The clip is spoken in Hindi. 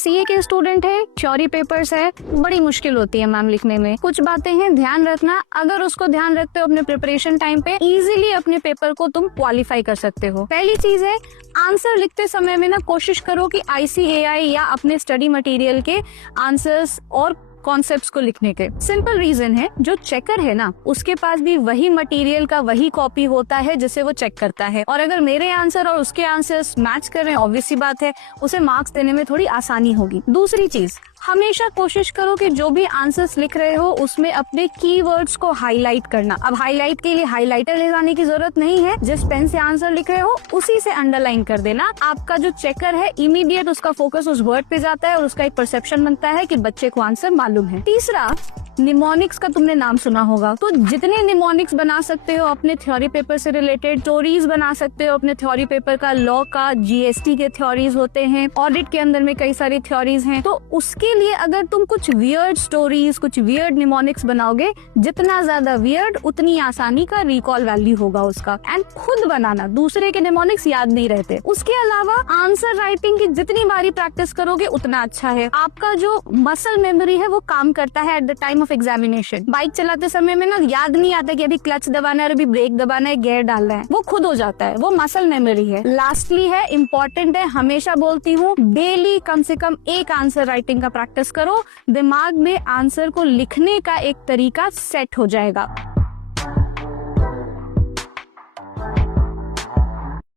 सीए के स्टूडेंट है, थ्योरी पेपर्स है, बड़ी मुश्किल होती है मैम लिखने में। कुछ बातें हैं ध्यान रखना, अगर उसको ध्यान रखते हो अपने प्रिपरेशन टाइम पे इजीली अपने पेपर को तुम क्वालिफाई कर सकते हो। पहली चीज है, आंसर लिखते समय में ना कोशिश करो कि ICAI या अपने स्टडी मटेरियल के आंसर्स और कॉन्सेप्ट्स को लिखने के। सिंपल रीजन है, जो चेकर है ना उसके पास भी वही मटेरियल का वही कॉपी होता है जिसे वो चेक करता है, और अगर मेरे आंसर और उसके आंसर्स मैच कर रहे हैं ऑब्वियस सी बात है उसे मार्क्स देने में थोड़ी आसानी होगी। दूसरी चीज, हमेशा कोशिश करो कि जो भी आंसर्स लिख रहे हो उसमें अपने कीवर्ड्स को हाईलाइट करना। अब हाईलाइट के लिए हाईलाइटर ले जाने की जरूरत नहीं है, जिस पेन से आंसर लिख रहे हो उसी से अंडरलाइन कर देना। आपका जो चेकर है इमीडिएट उसका फोकस उस वर्ड पे जाता है और उसका एक परसेप्शन बनता है कि बच्चे को आंसर मालूम है। तीसरा, निमोनिक्स का तुमने नाम सुना होगा, तो जितने निमोनिक्स बना सकते हो अपने थ्योरी पेपर से रिलेटेड, स्टोरीज बना सकते हो अपने थ्योरी पेपर का, लॉ का, GST के थ्योरीज होते हैं, ऑडिट के अंदर में कई सारी थ्योरीज हैं, तो उसके लिए अगर तुम कुछ वियर्ड स्टोरीज, कुछ वियर्ड निमोनिक्स बनाओगे, जितना ज्यादा वियर्ड उतनी आसानी का रिकॉल वैल्यू होगा उसका। एंड खुद बनाना, दूसरे के निमोनिक्स याद नहीं रहते। उसके अलावा आंसर राइटिंग की जितनी बारी प्रैक्टिस करोगे उतना अच्छा है। आपका जो मसल मेमोरी है वो काम करता है at the time of examination. Bike चलाते समय में ना याद नहीं आता कि अभी क्लच दबाना है, अभी ब्रेक दबाना है, गियर डालना है, वो खुद हो जाता है, वो मसल मेमोरी है। लास्टली है, इम्पोर्टेंट है, हमेशा बोलती हूँ, डेली कम से कम एक आंसर राइटिंग का प्रैक्टिस करो, दिमाग में आंसर को लिखने का एक तरीका सेट हो जाएगा।